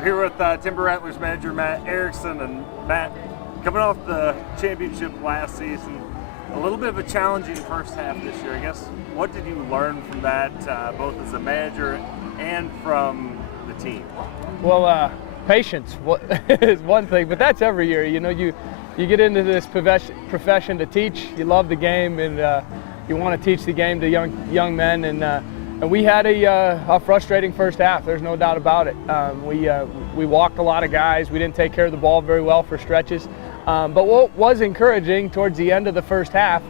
I'm here with Timber Rattlers Manager Matt Erickson. And Matt, coming off the championship last season, a little bit of a challenging first half this year, I guess. What did you learn from that, both as a manager and from the team? Well, patience is one thing, but that's every year. You know, you get into this profession to teach. You love the game, and you want to teach the game to young men. And we had a frustrating first half. There's no doubt about it. We walked a lot of guys. We didn't take care of the ball very well for stretches. But what was encouraging towards the end of the first half,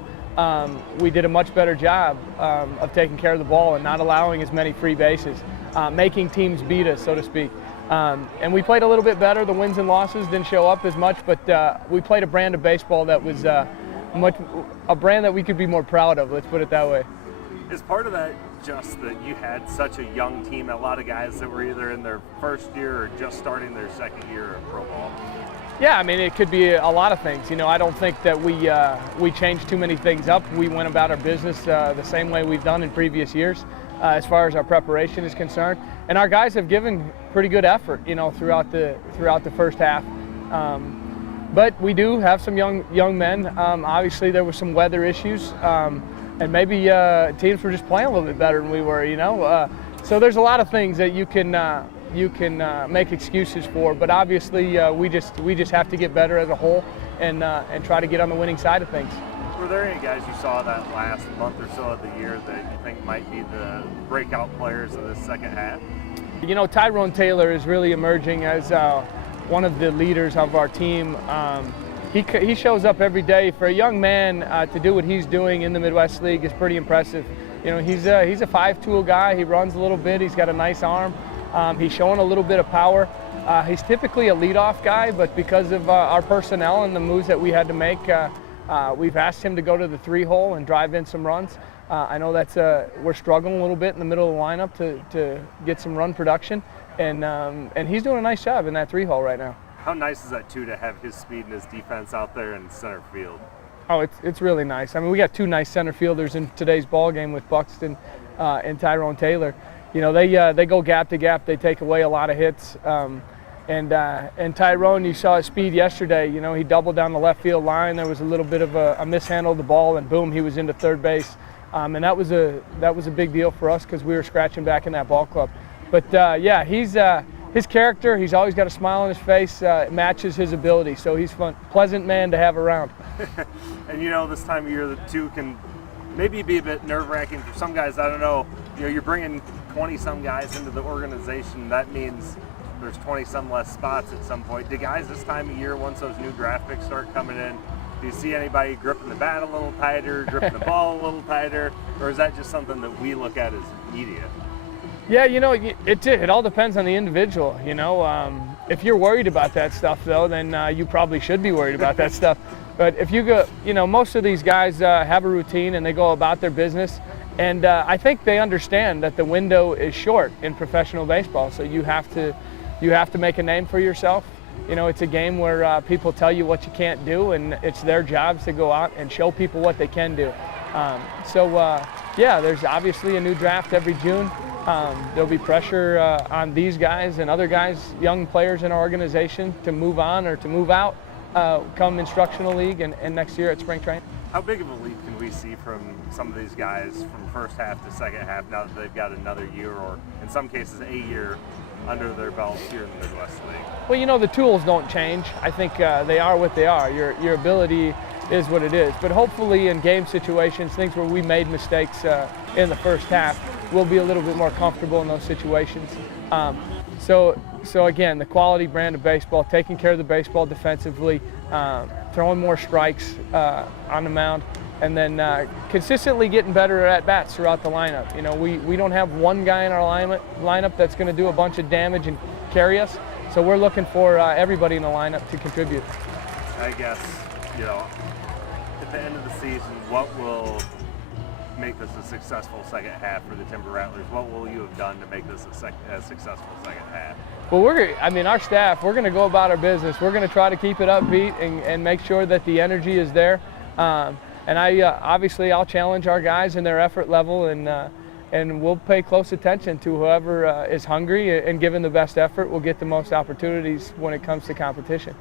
we did a much better job of taking care of the ball and not allowing as many free bases, making teams beat us, so to speak. And we played a little bit better. The wins and losses didn't show up as much, but we played a brand of baseball that was a brand that we could be more proud of, let's put it that way. Is part of that just that you had such a young team, a lot of guys that were either in their first year or just starting their second year of pro ball? Yeah, I mean, it could be a lot of things. You know, I don't think that we changed too many things up. We went about our business the same way we've done in previous years as far as our preparation is concerned. And our guys have given pretty good effort, you know, throughout the first half. But we do have some young men. Obviously, there were some weather issues. And maybe teams were just playing a little bit better than we were, you know. So there's a lot of things that you can make excuses for, but obviously we just have to get better as a whole and try to get on the winning side of things. Were there any guys you saw that last month or so of the year that you think might be the breakout players of this second half? You know, Tyrone Taylor is really emerging as one of the leaders of our team. He shows up every day. For a young man to do what he's doing in the Midwest League is pretty impressive. You know, he's a five-tool guy. He runs a little bit. He's got a nice arm. He's showing a little bit of power. He's typically a leadoff guy, but because of our personnel and the moves that we had to make, we've asked him to go to the 3-hole and drive in some runs. I know that's we're struggling a little bit in the middle of the lineup to get some run production, and he's doing a nice job in that 3-hole right now. How nice is that, too, to have his speed and his defense out there in center field? Oh, it's really nice. I mean, we got two nice center fielders in today's ball game with Buxton and Tyrone Taylor. You know, they go gap to gap. They take away a lot of hits. And Tyrone, you saw his speed yesterday. You know, he doubled down the left field line. There was a little bit of a mishandle of the ball, and boom, he was into third base. And that was a big deal for us because we were scratching back in that ball club. But yeah, his character, he's always got a smile on his face, matches his ability. So he's a pleasant man to have around. And you know, this time of year, the two can maybe be a bit nerve-wracking for some guys. I don't know. You know, you're bringing 20-some guys into the organization. That means there's 20-some less spots at some point. Do guys this time of year, once those new draft picks start coming in, do you see anybody gripping the bat a little tighter, gripping the ball a little tighter, or is that just something that we look at as media? Yeah, you know, it all depends on the individual, you know. If you're worried about that stuff, though, then you probably should be worried about that stuff. But if you go, you know, most of these guys have a routine and they go about their business. And I think they understand that the window is short in professional baseball. So you have to make a name for yourself. You know, it's a game where people tell you what you can't do, and it's their jobs to go out and show people what they can do. Yeah, there's obviously a new draft every June. There'll be pressure on these guys and other guys, young players in our organization, to move on or to move out come instructional league and next year at spring training. How big of a leap can we see from some of these guys from first half to second half now that they've got another year, or in some cases a year, under their belts here in the Midwest League? Well, you know, the tools don't change. I think they are what they are. Your ability is what it is. But hopefully in game situations, things where we made mistakes in the first half, we'll be a little bit more comfortable in those situations. So again, the quality brand of baseball, taking care of the baseball defensively, throwing more strikes on the mound, and then consistently getting better at bats throughout the lineup. You know, we don't have one guy in our lineup that's going to do a bunch of damage and carry us. So we're looking for everybody in the lineup to contribute. I guess, you know, at the end of the season, what will make this a successful second half for the Timber Rattlers? What will you have done to make this a successful second half? Well, our staff, we're going to go about our business. We're going to try to keep it upbeat and make sure that the energy is there. And obviously I'll challenge our guys in their effort level and and we'll pay close attention to whoever is hungry and given the best effort will get the most opportunities when it comes to competition.